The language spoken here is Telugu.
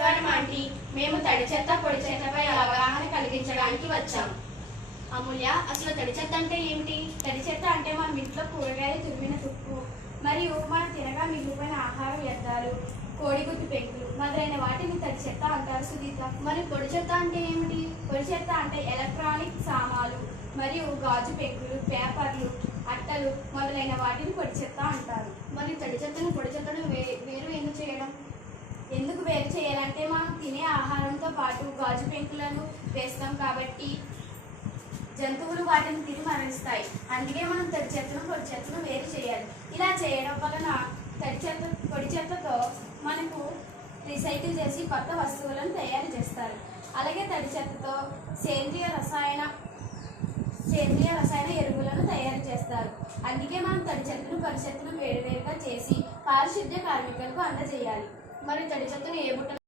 నమస్కారం ఆంటీ. మేము తడి చెత్త పొడి చెత్తపై అవగాహన కలిగించడానికి వచ్చాం. అమూల్య, అసలు తడి చెత్త అంటే ఏమిటి? తడి చెత్త అంటే మన ఇంట్లో కూరగాయలు తురిమిన తుప్పు మరియు మనం తినగా మిగిలిపోయిన ఆహార వ్యర్థాలు, కోడిగుడ్డు పెంకులు మొదలైన వాటిని తడి చెత్త అంటారు సునీత. మరి పొడి చెత్త అంటే ఏమిటి? పొడి చెత్త అంటే ఎలక్ట్రానిక్ సామాన్లు మరియు గాజు పెంకులు, పేపర్లు, అట్టలు మొదలైన వాటిని పొడి చెత్త అంటారు. మరి తడి చెత్తను పొడి చెత్తను వేరు ఎందుకు చేయడం? ఎందుకు వేరు చేయాలంటే మనం తినే ఆహారంతో పాటు గాజు పెంకులను వేస్తాం కాబట్టి జంతువులు వాటిని తిని మరణిస్తాయి. అందుకే మనం తడి చెత్తను పొడి చెత్తను వేరు చేయాలి. ఇలా చేయడం వలన పొడి చెత్తతో మనకు రీసైకిల్ చేసి కొత్త వస్తువులను తయారు చేస్తారు. అలాగే తడి చెత్తతో సేంద్రియ రసాయన ఎరువులను తయారు చేస్తారు. అందుకే మనం తడి చెత్తను పొడి చెత్తను వేరువేరుగా చేసి పారిశుద్ధ్య కార్మికులకు అందజేయాలి. మరి తడి చెత్తను ఏ బుట్ట